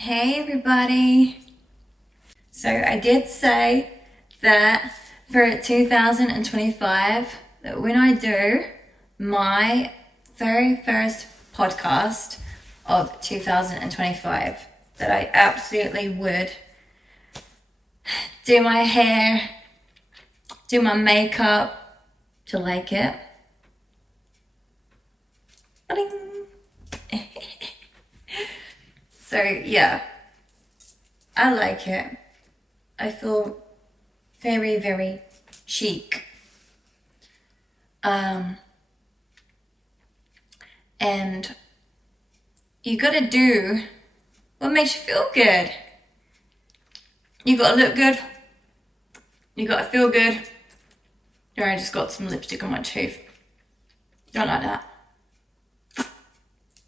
Hey everybody! So I did say that for 2025, that when I do my very first podcast of 2025, that I absolutely would do my hair, do my makeup to like it. Bling. So yeah, I like it. I feel very, very chic. And you gotta do what makes you feel good. You gotta look good. You gotta feel good. There, I just got some lipstick on my tooth. Don't like that.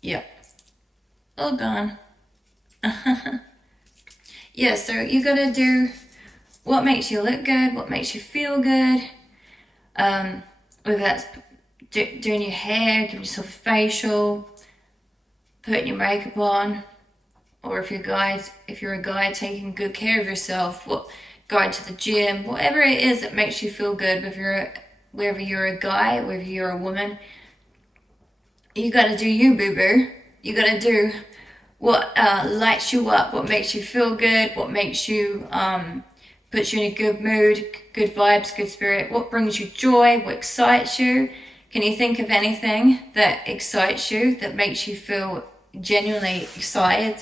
Yep. All gone. Yeah, so you gotta do what makes you look good, what makes you feel good. Whether that's doing your hair, giving yourself a facial, putting your makeup on, or if you're a guy taking good care of yourself, going to the gym, whatever it is that makes you feel good, whether you're a guy, whether you're a woman, you gotta do you, boo-boo. You gotta do what lights you up, what makes you feel good, what makes you, puts you in a good mood, good vibes, good spirit, what brings you joy, what excites you. Can you think of anything that excites you, that makes you feel genuinely excited?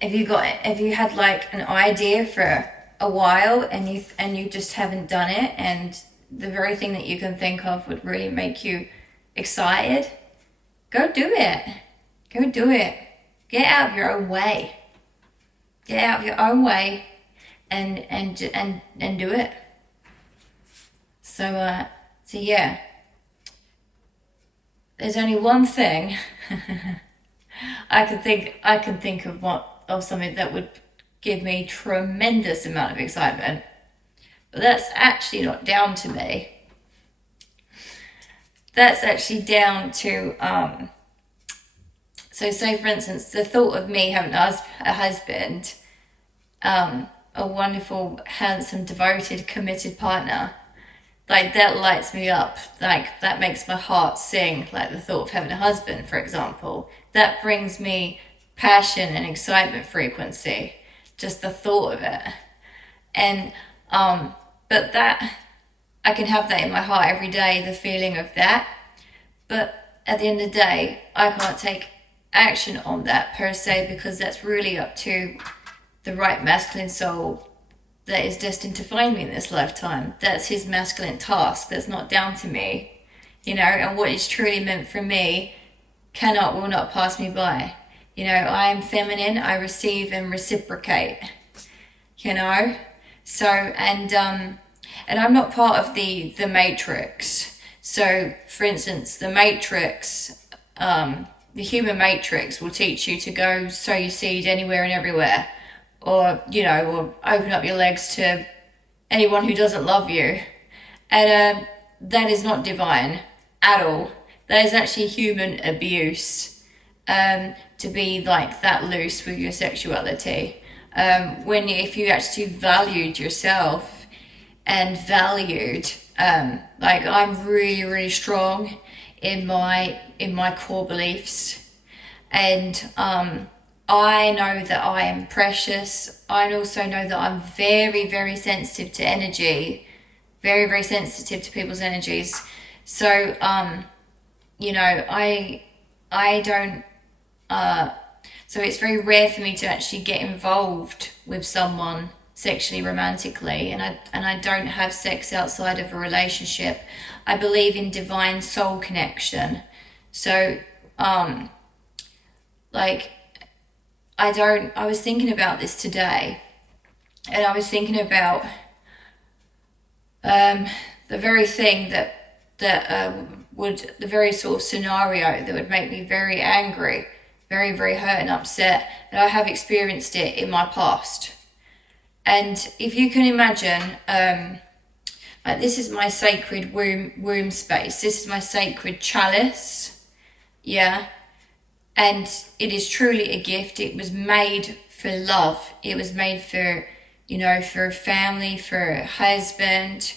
Have you had like an idea for a while and you just haven't done it, and the very thing that you can think of would really make you excited? Go do it. Go do it. Get out of your own way. Get out of your own way and do it. So yeah. There's only one thing I can think of something that would give me tremendous amount of excitement. But that's actually not down to me. That's actually down to so say for instance, the thought of me having a husband, a wonderful, handsome, devoted, committed partner, like that lights me up. Like that makes my heart sing. Like the thought of having a husband, for example, that brings me passion and excitement frequency. Just the thought of it. And but that I can have that in my heart every day, the feeling of that. But at the end of the day, I can't take action on that per se, because that's really up to the right masculine soul that is destined to find me in this lifetime. That's his masculine task. That's not down to me, and what is truly meant for me will not pass me by. I am feminine. I receive and reciprocate, so, and I'm not part of the matrix. So for instance, the matrix, the human matrix will teach you to go sow your seed anywhere and everywhere, or open up your legs to anyone who doesn't love you. And that is not divine at all. That is actually human abuse, to be like that loose with your sexuality. If you actually valued yourself and valued, like I'm really, really strong in my core beliefs, and I know that I am precious. I also know that I'm very, very sensitive to energy, very, very sensitive to people's energies. So, I don't, so it's very rare for me to actually get involved with someone sexually, romantically, and I don't have sex outside of a relationship. I believe in divine soul connection. So, I was thinking about this today, and I was thinking about the very thing the very sort of scenario that would make me very angry, very, very hurt and upset, that I have experienced it in my past. And if you can imagine, like this is my sacred womb space, this is my sacred chalice, yeah, and it is truly a gift. It was made for love. It was made for, for a family, for a husband.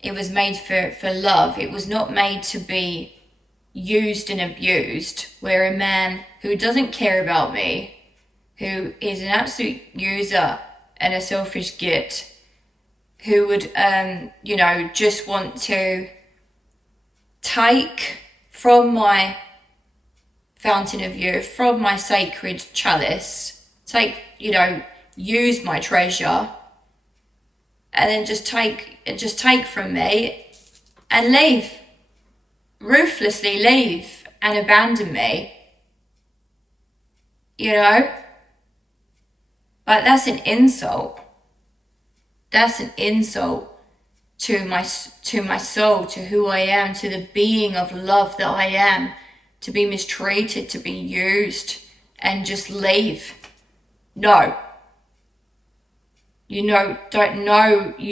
It was made for love. It was not made to be used and abused, where a man who doesn't care about me, who is an absolute user and a selfish git, who would, just want to take from my fountain of youth, from my sacred chalice, use my treasure, and then just take from me and leave. Ruthlessly leave and abandon me. Like, that's an insult. That's an insult to my soul, to who I am, to the being of love that I am, to be mistreated, to be used, and just leave. No. You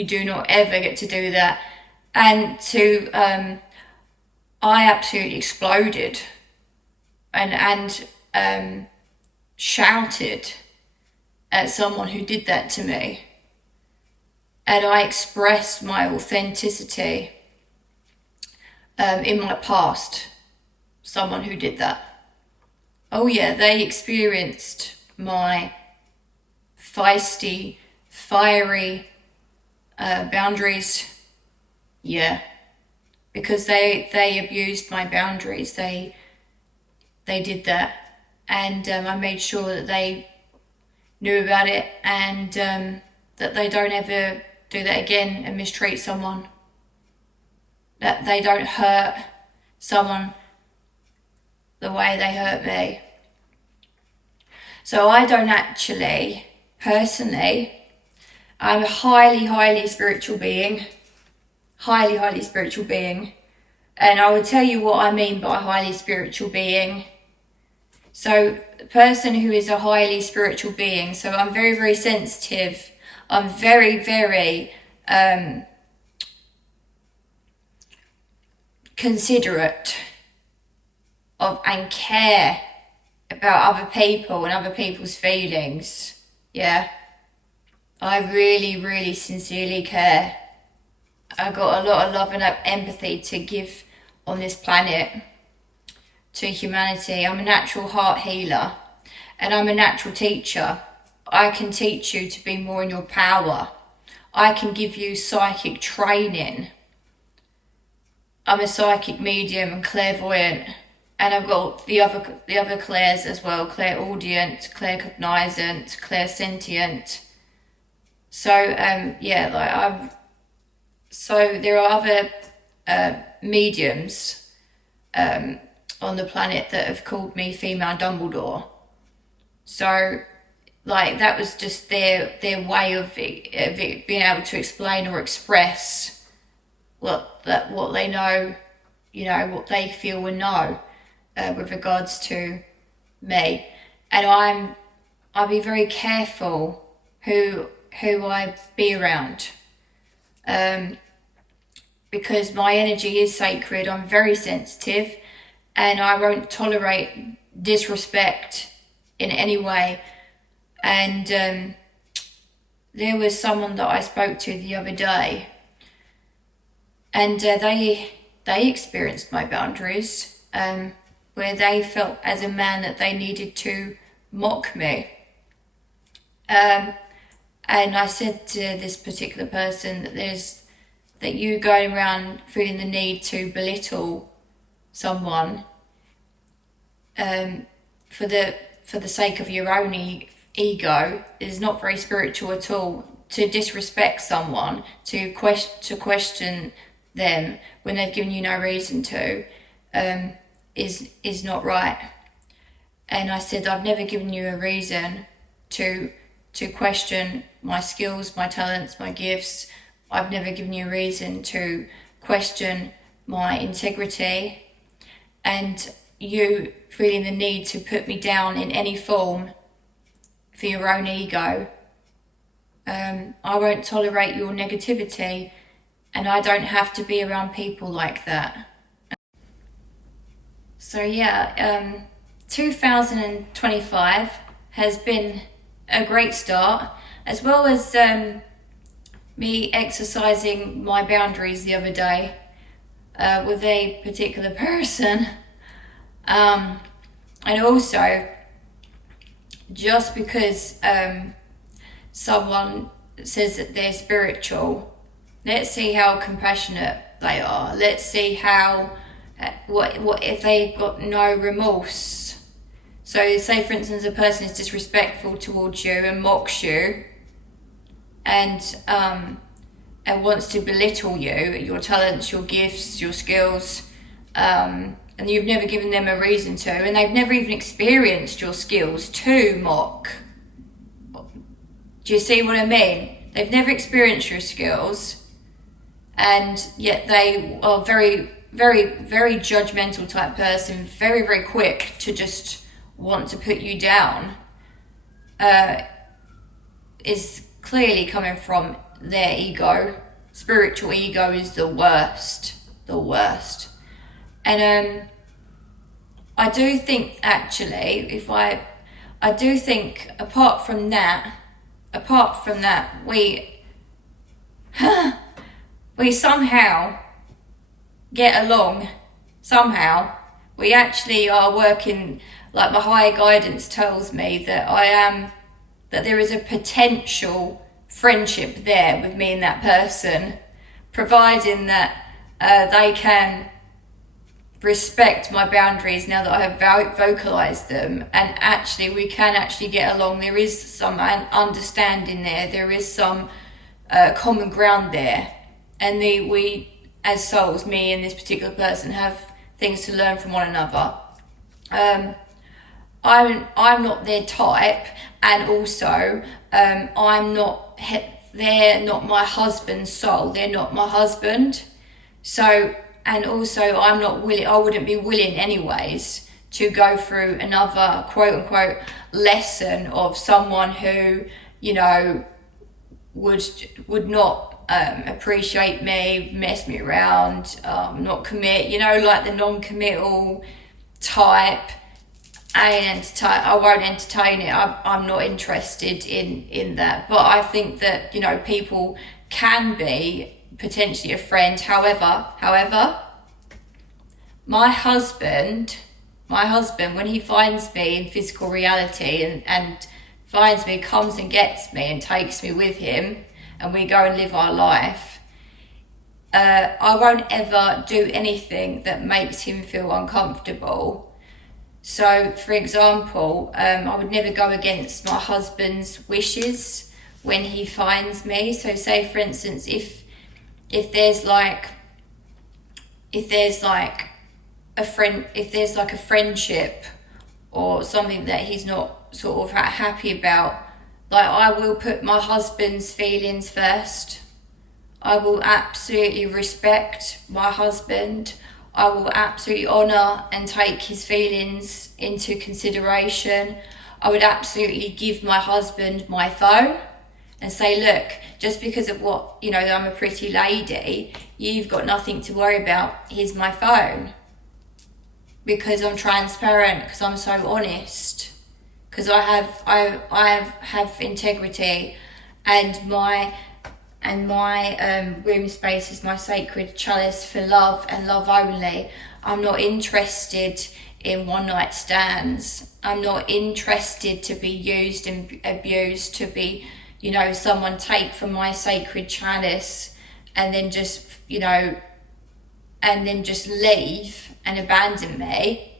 do not ever get to do that. And I absolutely exploded and shouted at someone who did that to me. And I expressed my authenticity in my past. Someone who did that. Oh yeah, they experienced my feisty, fiery boundaries. Yeah. Because they abused my boundaries. They did that. And I made sure that they knew about it, and that they don't ever do that again and mistreat someone. That they don't hurt someone the way they hurt me. So I don't actually, personally, I'm a highly, highly spiritual being. Highly, highly spiritual being. And I will tell you what I mean by highly spiritual being. So, a person who is a highly spiritual being, so I'm very, very sensitive. I'm very, very considerate of and care about other people and other people's feelings. Yeah. I really, really sincerely care. I got a lot of love and empathy to give on this planet to humanity. I'm a natural heart healer, and I'm a natural teacher. I can teach you to be more in your power. I can give you psychic training. I'm a psychic medium and clairvoyant, and I've got the other clairs as well: clairaudient, claircognizant, clairsentient. So So there are other mediums on the planet that have called me female Dumbledore. So, that was just their way of it being able to explain or express what they know, what they feel and know with regards to me. And I'll be very careful who I be around. Because my energy is sacred. I'm very sensitive, and I won't tolerate disrespect in any way. And there was someone that I spoke to the other day, and they experienced my boundaries, where they felt as a man that they needed to mock me. And I said to this particular person that you going around feeling the need to belittle someone for the sake of your own ego is not very spiritual at all. To disrespect someone, to question them when they've given you no reason to, is not right. And I said, I've never given you a reason to question my skills, my talents, my gifts. I've never given you a reason to question my integrity, and you feeling the need to put me down in any form for your own ego. I won't tolerate your negativity, and I don't have to be around people like that. So 2025 has been a great start, as well as me exercising my boundaries the other day with a particular person. And also, just because someone says that they're spiritual, let's see how compassionate they are. Let's see how what if they've got no remorse. So say, for instance, a person is disrespectful towards you and mocks you and wants to belittle you, your talents, your gifts, your skills, and you've never given them a reason to, and they've never even experienced your skills to mock. Do you see what I mean? They've never experienced your skills, and yet they are very, very, very judgmental type person, very, very quick to just want to put you down, is clearly coming from their ego. Spiritual ego is the worst. And I do think, actually, I do think apart from that, we somehow get along. Somehow we actually are working. Like, my higher guidance tells me that there is a potential friendship there with me and that person, providing that they can respect my boundaries now that I have vocalized them, and actually we can actually get along. There is some understanding there is some common ground there, and we as souls, me and this particular person, have things to learn from one another. I'm not their type, and also they're not my husband's soul. They're not my husband. So, and also I wouldn't be willing anyways to go through another quote unquote lesson of someone who, you know, would not appreciate me, mess me around, not commit, you know, like the non-committal type. I won't entertain it. I'm not interested in that. But I think that, you know, people can be potentially a friend. However, my husband, when he finds me in physical reality and finds me, comes and gets me and takes me with him, and we go and live our life, I won't ever do anything that makes him feel uncomfortable. So, for example, I would never go against my husband's wishes when he finds me. So, say, for instance, if there's like a friendship or something that he's not sort of happy about, like, I will put my husband's feelings first. I will absolutely respect my husband. I will absolutely honour and take his feelings into consideration. I would absolutely give my husband my phone and say, look, just because of what, you know, I'm a pretty lady, you've got nothing to worry about. Here's my phone. Because I'm transparent, because I'm so honest, because I have integrity, and my room space is my sacred chalice for love and love only. I'm not interested in one night stands. I'm not interested to be used and abused, to be, you know, someone take from my sacred chalice and then just, you know, and then just leave and abandon me,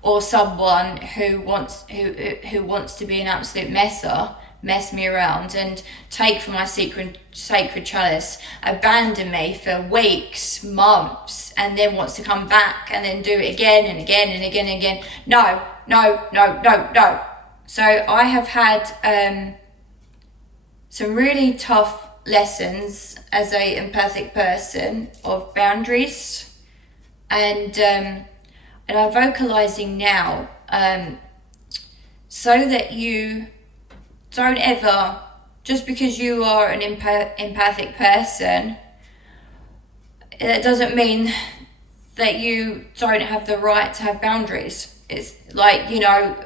or someone who wants to be an absolute mess me around and take from my sacred chalice, abandon me for weeks, months, and then wants to come back and then do it again and again and again and again. No. So I have had some really tough lessons as a empathic person of boundaries, and I'm vocalizing now, so that you don't ever, just because you are an empathic person, it doesn't mean that you don't have the right to have boundaries. It's like, you know,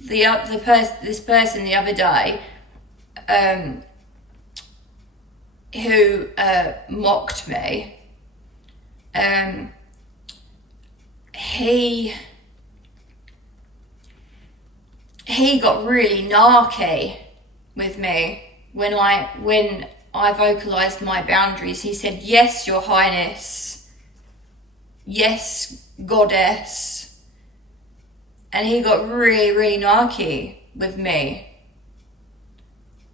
this person the other day, who mocked me, he got really narky with me when I vocalized my boundaries. He said, "Yes, Your Highness. Yes, Goddess." And he got really, really narky with me.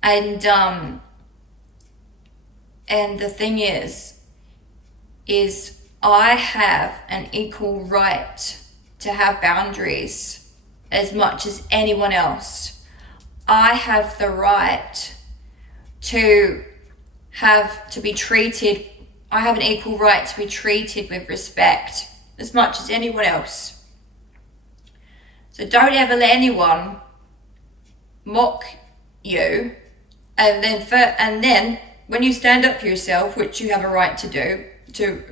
And the thing is I have an equal right to have boundaries as much as anyone else. I have the right to be treated, I have an equal right to be treated with respect as much as anyone else. So don't ever let anyone mock you, and then when you stand up for yourself, which you have a right to do, to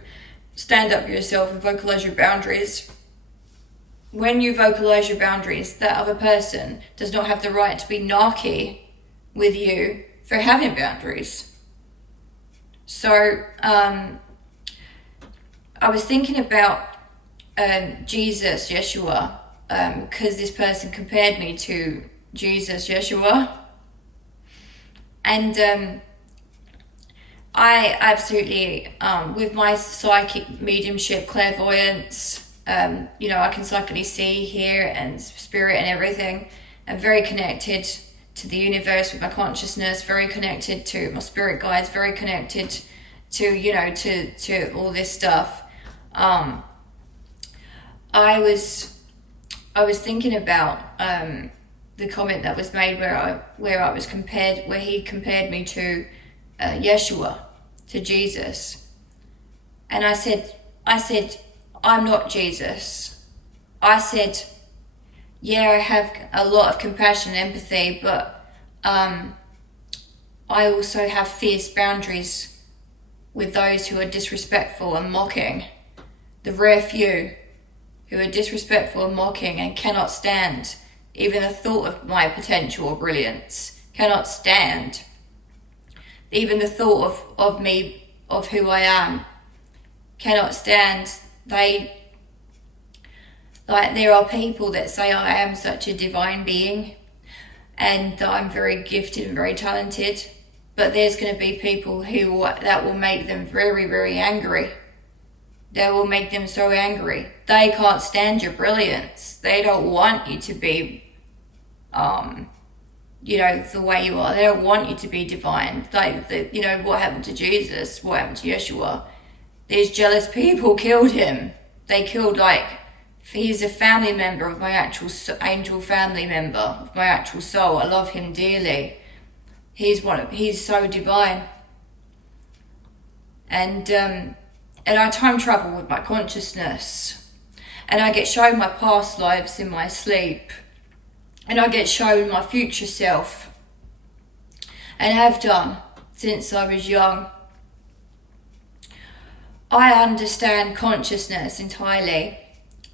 stand up for yourself and vocalize your boundaries, when you vocalize your boundaries, that other person does not have the right to be narky with you for having boundaries. So I was thinking about Jesus, Yeshua, because this person compared me to Jesus, Yeshua. And I absolutely, with my psychic mediumship, clairvoyance, I can psychically see, hear, and spirit and everything. I'm very connected to the universe with my consciousness, very connected to my spirit guides, very connected to, to all this stuff. I was thinking about the comment that was made where he compared me to Yeshua, to Jesus, and I said, I'm not Jesus. I said, yeah, I have a lot of compassion and empathy, but I also have fierce boundaries with those who are disrespectful and mocking. The rare few who are disrespectful and mocking and cannot stand even the thought of my potential or brilliance, cannot stand even the thought of me, of who I am, cannot stand. There are people that say I am such a divine being and that I'm very gifted and very talented, but there's going to be people that will make them very, very angry. That will make them so angry. They can't stand your brilliance. They don't want you to be, the way you are. They don't want you to be divine. What happened to Jesus? What happened to Yeshua? These jealous people killed him. They killed, he's a family member of my actual angel family member, of my actual soul. I love him dearly. He's so divine. And I time travel with my consciousness. And I get shown my past lives in my sleep. And I get shown my future self. And have done since I was young. I understand consciousness entirely.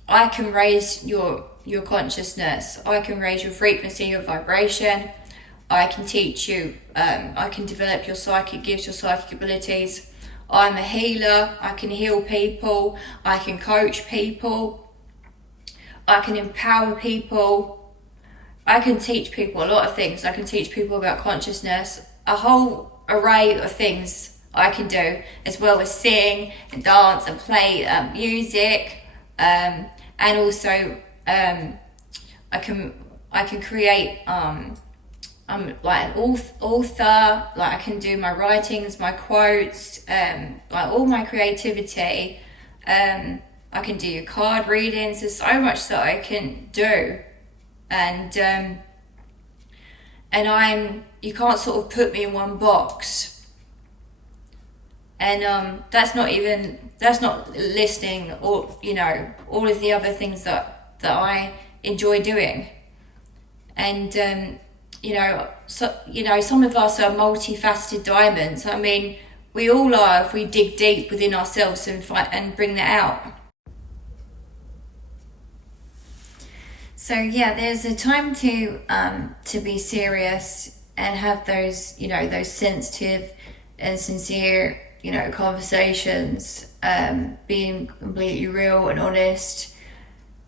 I can raise your consciousness. I can raise your frequency, your vibration. I can teach you. I can develop your psychic gifts, your psychic abilities. I'm a healer. I can heal people. I can coach people. I can empower people. I can teach people a lot of things. I can teach people about consciousness. A whole array of things I can do, as well as sing and dance and play music, and also I can create. I'm like an author. Like I can do my writings, my quotes, all my creativity. I can do your card readings. There's so much that I can do, and you can't sort of put me in one box. And that's not listing all of the other things that I enjoy doing. And some of us are multifaceted diamonds. I mean, we all are if we dig deep within ourselves and bring that out. So yeah, there's a time to be serious and have those, you know, those sensitive and sincere, you know, conversations, being completely real and honest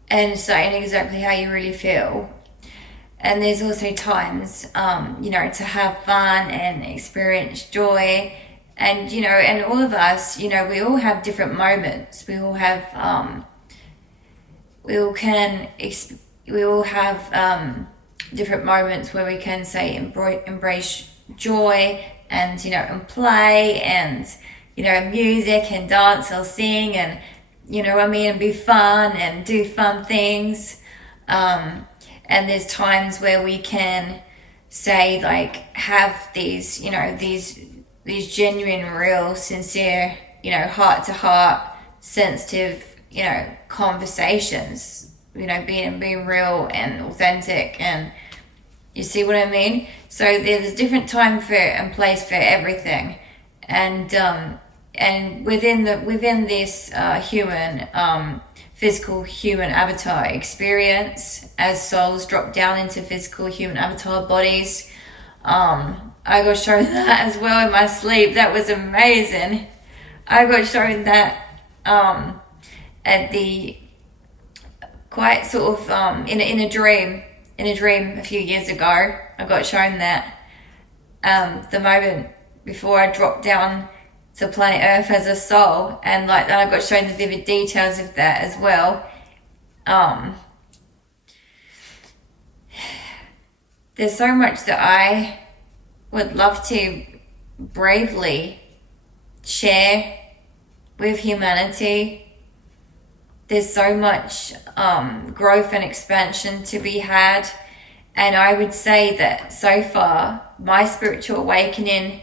and saying exactly how you really feel. And there's also times, you know, to have fun and experience joy. And, you know, and all of us, you know, we all have different moments. We all have, we all have different moments where we can say embrace joy and, you know, and play and, you know, music and dance or sing and, you know what I mean, and be fun and do fun things. And there's times where we can say, like, have these, you know, these genuine, real, sincere, you know, heart to heart, sensitive, you know, conversations, you know, being real and authentic, and you see what I mean? So there's a different time for and place for everything. And within this human physical human avatar experience, as souls drop down into physical human avatar bodies, I got shown that as well in my sleep. That was amazing. I got shown that at the quite sort of in a dream a few years ago. I got shown that the moment before I dropped down to planet Earth as a soul, and like I got shown the vivid details of that as well. There's so much that I would love to bravely share with humanity. There's so much growth and expansion to be had, and I would say that so far my spiritual awakening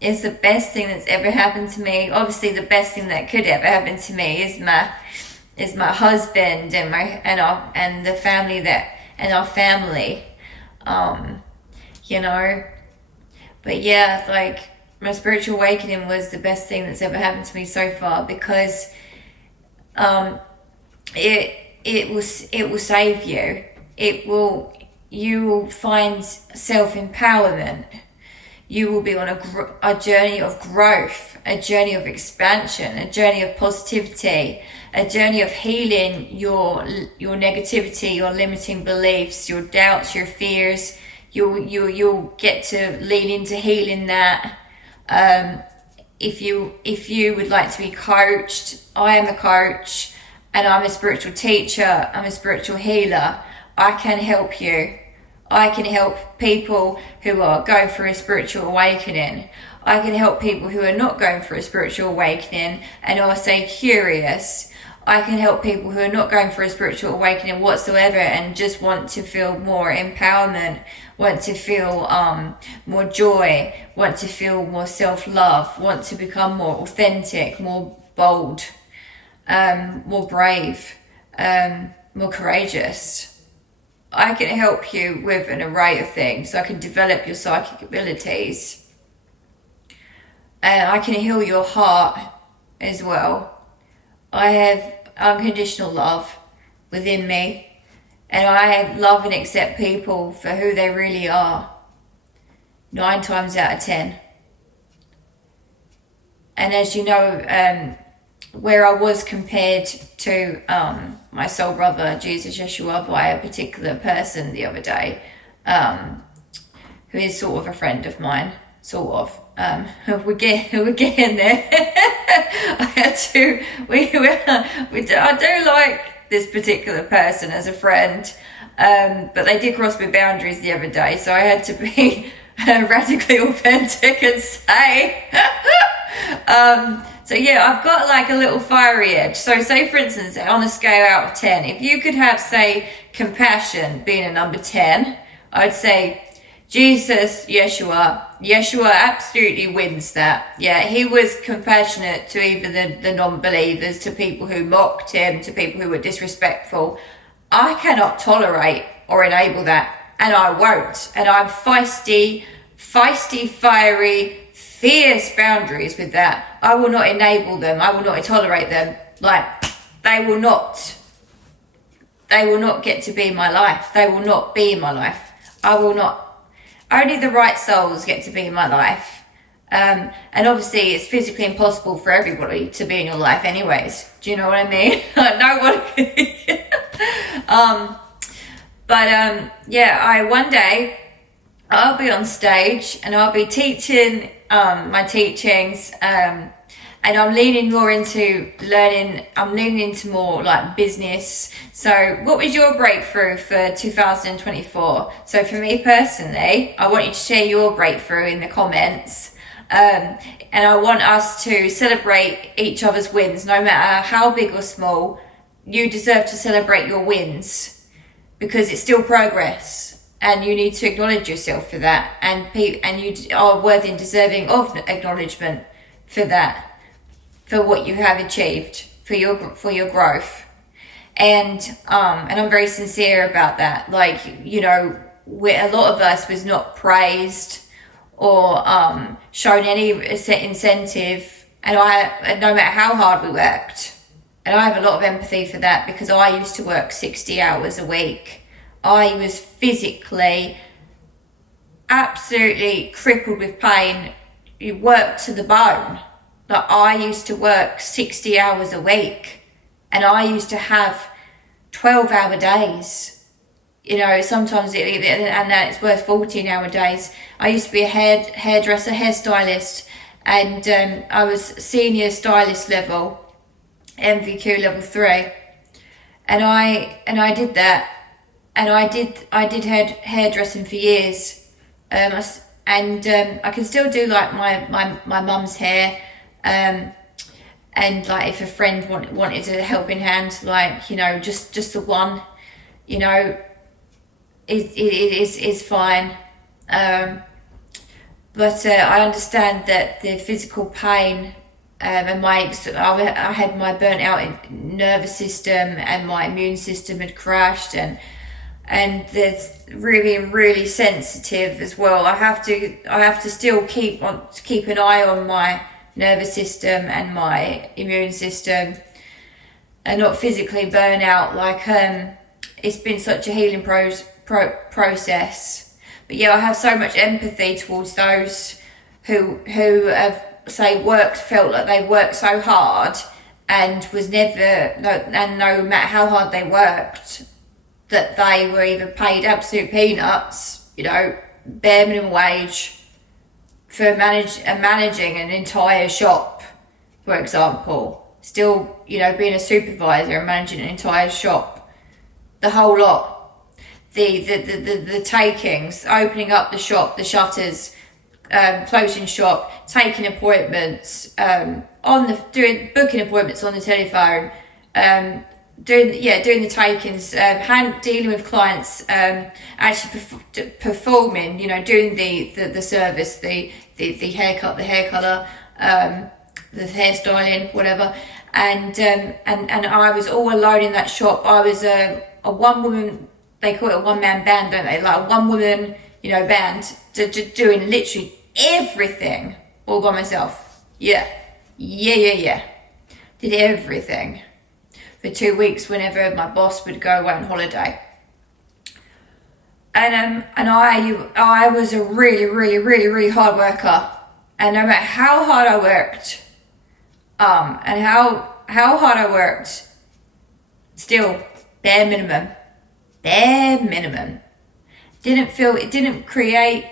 is the best thing that's ever happened to me. Obviously, the best thing that could ever happen to me is my husband and the family and our family, you know. But yeah, like, my spiritual awakening was the best thing that's ever happened to me so far, because it will save you. You will find self-empowerment. You will be on a journey of growth, a journey of expansion, a journey of positivity, a journey of healing your negativity, your limiting beliefs, your doubts, your fears. You'll get to lean into healing that. If you would like to be coached, I am a coach, and I'm a spiritual teacher. I'm a spiritual healer. I can help you. I can help people who are going through a spiritual awakening. I can help people who are not going through a spiritual awakening and are, say, curious. I can help people who are not going through a spiritual awakening whatsoever and just want to feel more empowerment, want to feel more joy, want to feel more self-love, want to become more authentic, more bold, more brave, more courageous. I can help you with an array of things. I can develop your psychic abilities. And I can heal your heart as well. I have unconditional love within me. And I love and accept people for who they really are. 9 times out of 10. And as you know, where I was compared to my soul brother, Jesus Yeshua, by a particular person the other day, who is sort of a friend of mine, sort of. We're getting there. I do like this particular person as a friend, but they did cross my boundaries the other day, so I had to be radically authentic and say so yeah, I've got like a little fiery edge. So say, for instance, on a scale out of 10, if you could have, say, compassion being a number 10, I'd say Jesus, Yeshua absolutely wins that. Yeah, he was compassionate to even the non-believers, to people who mocked him, to people who were disrespectful. I cannot tolerate or enable that, and I won't. And I'm feisty, fiery, fierce boundaries with that. I will not enable them. I will not tolerate them. Like, they will not they will not get to be my life. They will not be my life. I will not. Only the right souls get to be in my life. And obviously it's physically impossible for everybody to be in your life anyways. Do you know what I mean? No one. Yeah, one day I'll be on stage and I'll be teaching my teachings, and I'm leaning more into learning. I'm leaning into more like business. So what was your breakthrough for 2024? So for me personally, I want you to share your breakthrough in the comments. And I want us to celebrate each other's wins, no matter how big or small. You deserve to celebrate your wins because it's still progress, and you need to acknowledge yourself for that. And you are worthy and deserving of acknowledgement for that. For what you have achieved, for your growth, and I'm very sincere about that. Like, you know, a lot of us was not praised or shown any incentive, and no matter how hard we worked, and I have a lot of empathy for that because I used to work 60 hours a week. I was physically absolutely crippled with pain. You worked to the bone. Like, I used to work 60 hours a week, and I used to have 12-hour days. You know, sometimes and that it's worth 14-hour days. I used to be a hairdresser, hairstylist, and I was senior stylist level, MVQ level 3, and I did that, and I did hairdressing for years, and I can still do like my mum's hair. And like if a friend wanted a helping hand, like, you know, just the one, you know, it is fine. But I understand that the physical pain, and I had my burnt out nervous system, and my immune system had crashed, and there's really sensitive as well. I have to still keep an eye on my nervous system and my immune system, and not physically burn out. Like, it's been such a healing process. But yeah, I have so much empathy towards those who have felt like they worked so hard and no matter how hard they worked, that they were either paid absolute peanuts, you know, bare minimum wage, for managing an entire shop, for example. Still, you know, being a supervisor and managing an entire shop, the whole lot, the takings, opening up the shop, the shutters, closing shop, taking appointments, booking appointments on the telephone, doing the takings, dealing with clients, actually performing, you know, doing the service, the haircut, the hair colour, the hairstyling, whatever, and I was all alone in that shop. I was a one woman, they call it a one man band, don't they? Like a one woman, you know, band, doing literally everything all by myself. Yeah. Did everything for 2 weeks whenever my boss would go away on holiday. And I was a really hard worker, and no matter how hard I worked, and how hard I worked, still bare minimum. It didn't create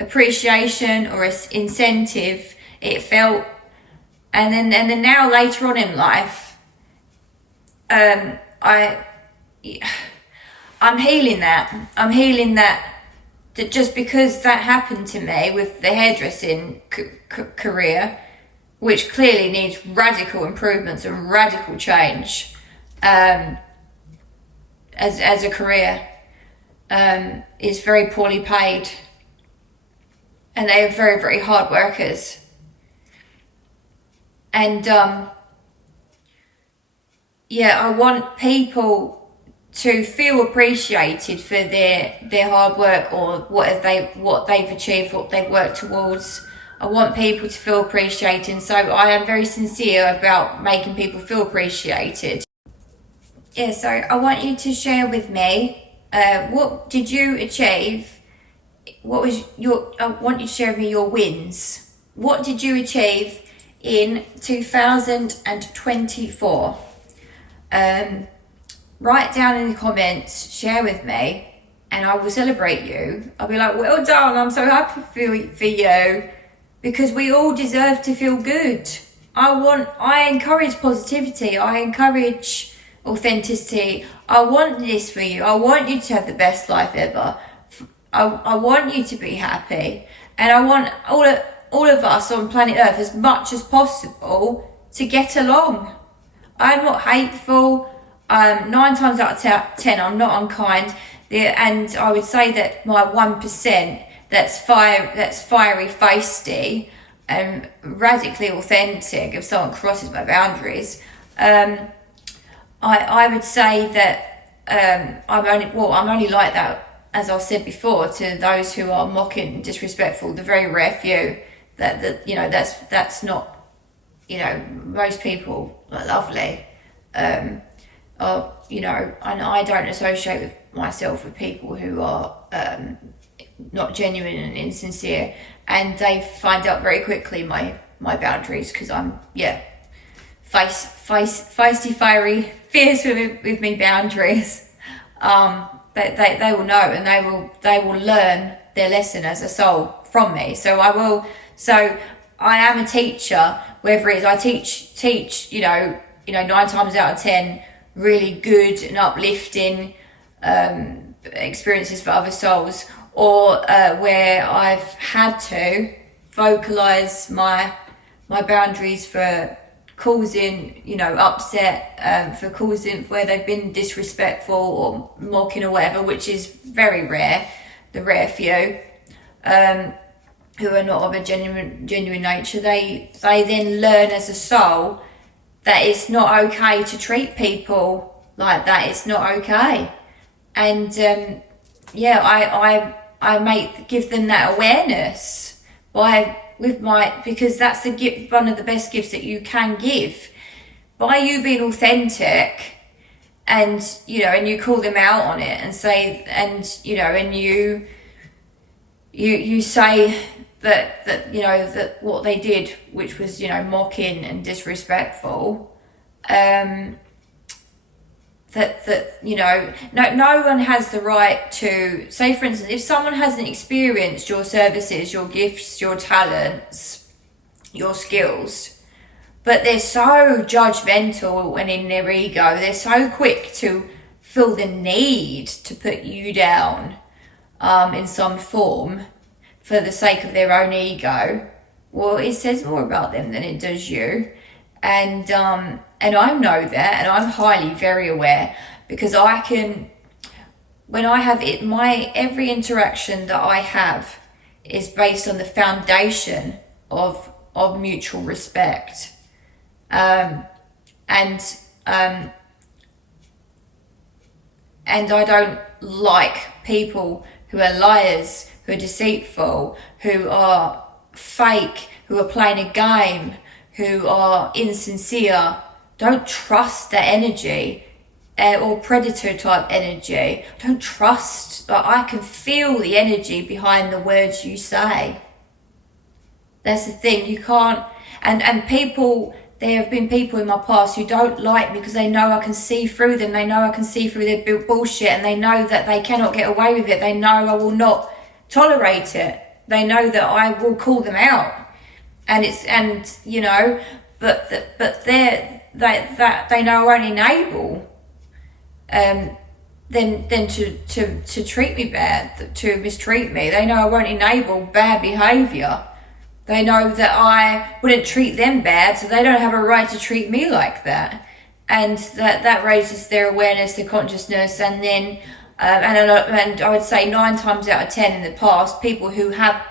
appreciation or incentive. It felt, and then now later on in life, I'm healing that. I'm healing that just because that happened to me with the hairdressing career, which clearly needs radical improvements and radical change, as a career, is very poorly paid, and they are very hard workers. And I want people to feel appreciated for their hard work, or what they've achieved, what they've worked towards. I want people to feel appreciated, so I am very sincere about making people feel appreciated. Yeah, so I want you to share with me, what did you achieve? What was your, I want you to share with me your wins. What did you achieve in 2024? Write down in the comments, share with me, and I will celebrate you. I'll be like, well done, I'm so happy for you, because we all deserve to feel good. I encourage positivity, I encourage authenticity. I want this for you. I want you to have the best life ever. I want you to be happy, and I want all of us on planet Earth, as much as possible, to get along. I'm not hateful. 9 times out of 10, I'm not unkind. And I would say that my 1% that's fiery, feisty, and radically authentic, if someone crosses my boundaries, I would say that I'm only like that, as I've said before, to those who are mocking and disrespectful, the very rare few that's not, most people are lovely. And I don't associate with myself with people who are not genuine and insincere, and they find out very quickly my boundaries, because I'm feisty, fiery, fierce with me boundaries. They will know, and they will learn their lesson as a soul from me. So I am a teacher, whether it's I teach 9 times out of 10 really good and uplifting experiences for other souls, or where I've had to vocalize my boundaries for causing upset, for causing where they've been disrespectful or mocking or whatever, which is very rare, the rare few who are not of a genuine nature. They then learn as a soul that it's not okay to treat people like that. It's not okay. And I give them that awareness because that's the gift, one of the best gifts that you can give, by you being authentic, and you call them out on it and say, and you say that what they did, which was mocking and disrespectful, no one has the right to say, for instance, if someone hasn't experienced your services, your gifts, your talents, your skills, but they're so judgmental and in their ego, they're so quick to feel the need to put you down in some form for the sake of their own ego, well, it says more about them than it does you. And I know that, and I'm highly very aware, because when I have it, every interaction that I have is based on the foundation of mutual respect, and I don't like people who are liars, who are deceitful, who are fake, who are playing a game, who are insincere. Don't trust that energy, or predator type energy. Don't trust. I can feel the energy behind the words you say. That's the thing. You can't. And people, there have been people in my past who don't like me because they know I can see through them. They know I can see through their bullshit, and they know that they cannot get away with it. They know I will not tolerate it. They know that I will call them out. But they know I won't enable them to treat me bad, to mistreat me. They know I won't enable bad behaviour. They know that I wouldn't treat them bad, so they don't have a right to treat me like that. And that raises their awareness, their consciousness, and then and I would say 9 times out of 10 in the past, people who have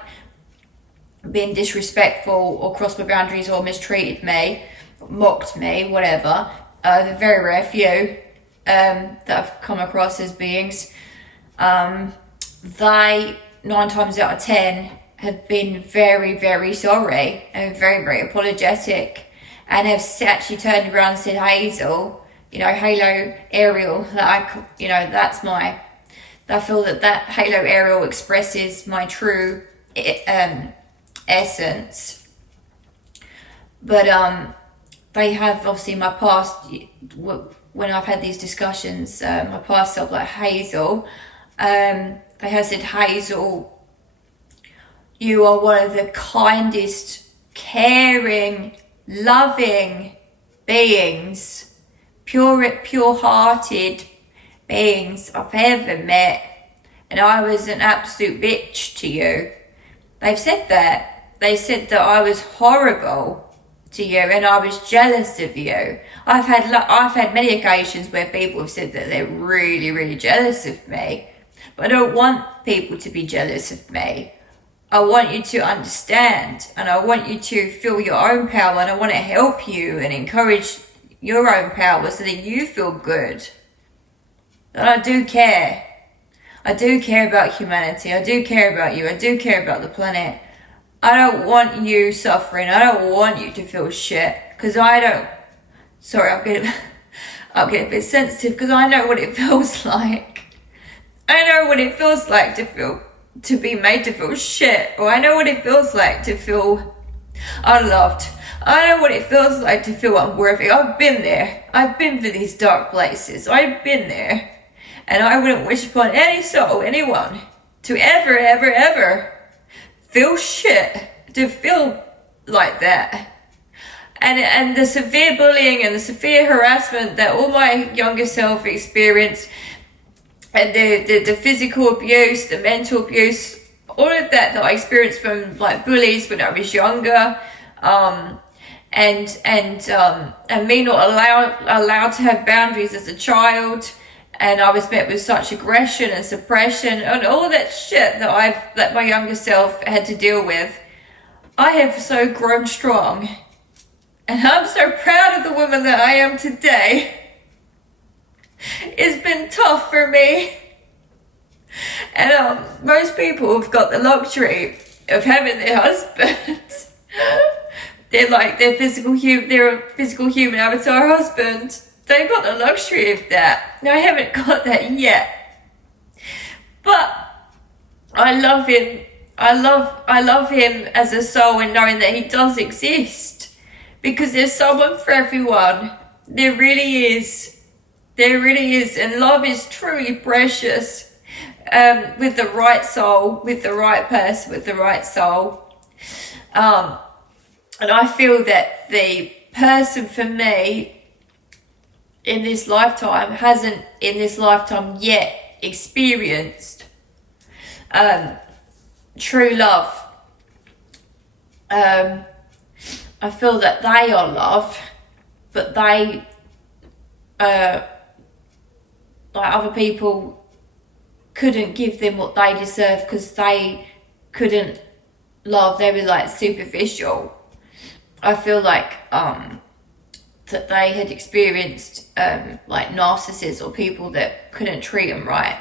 been disrespectful or crossed my boundaries or mistreated me, mocked me, whatever, the very rare few that I've come across as beings, they 9 times out of 10 have been very, very sorry and very, very apologetic, and have actually turned around and said, Hazel, Halo Ariel, that's I feel that Halo Ariel expresses my true essence. But they have, obviously, my past, when I've had these discussions, my past self, like Hazel, they have said, Hazel, you are one of the kindest, caring, loving beings, pure-hearted beings I've ever met, and I was an absolute bitch to you. They've said that. They said that I was horrible to you and I was jealous of you. I've had many occasions where people have said that they're really, really jealous of me, but I don't want people to be jealous of me. I want you to understand, and I want you to feel your own power, and I want to help you and encourage your own power so that you feel good. And I do care. I do care about humanity. I do care about you. I do care about the planet. I don't want you suffering. I don't want you to feel shit. Because I don't... Sorry, I'll get a bit sensitive because I know what it feels like. I know what it feels like to be made to feel shit. Or I know what it feels like to feel unloved. I know what it feels like to feel unworthy. I've been there. I've been for these dark places. I've been there. And I wouldn't wish upon any soul, anyone, to ever, ever, ever feel shit, to feel like that. And the severe bullying and the severe harassment that all my younger self experienced, and the physical abuse, the mental abuse, all of that I experienced from like bullies when I was younger, and me not allowed to have boundaries as a child. And I was met with such aggression and suppression and all that shit that my younger self had to deal with. I have so grown strong. And I'm so proud of the woman that I am today. It's been tough for me. And most people have got the luxury of having their husband. They're a physical human avatar husband. They've got the luxury of that. Now, I haven't got that yet. But I love him. I love him as a soul, and knowing that he does exist. Because there's someone for everyone. There really is. There really is. And love is truly precious. With the right soul, with the right person, with the right soul. And I feel that the person for me in this lifetime hasn't yet experienced true love. I feel that they are love, but they like other people couldn't give them what they deserve because they couldn't love. They were like superficial. I feel like that they had experienced like narcissists or people that couldn't treat them right,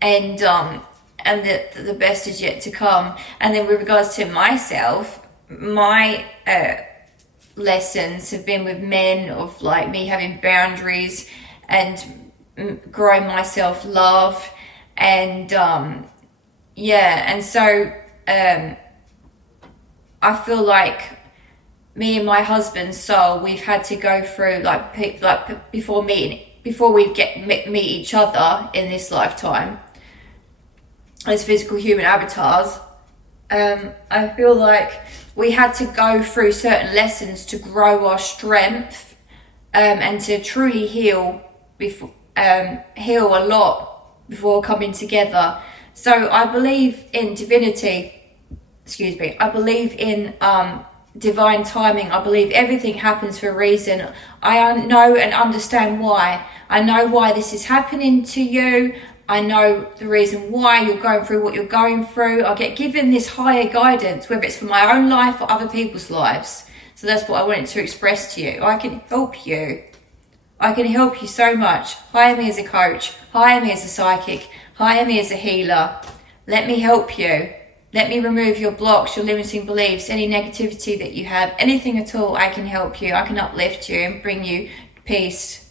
and the best is yet to come. And then with regards to myself, my lessons have been with men of like me having boundaries and growing my self-love, and and so I feel like me and my husband's soul, we've had to go through before we meet each other in this lifetime as physical human avatars. I feel like we had to go through certain lessons to grow our strength, and to truly heal a lot before coming together. So I believe in divinity. I believe in divine timing. I believe everything happens for a reason. I know and understand why. I know why this is happening to you. I know the reason why you're going through what you're going through. I get given this higher guidance, whether it's for my own life or other people's lives. So that's what I wanted to express to you. I can help you. I can help you so much. Hire me as a coach. Hire me as a psychic. Hire me as a healer. Let me help you. Let me remove your blocks, your limiting beliefs, any negativity that you have, anything at all. I can help you. I can uplift you and bring you peace.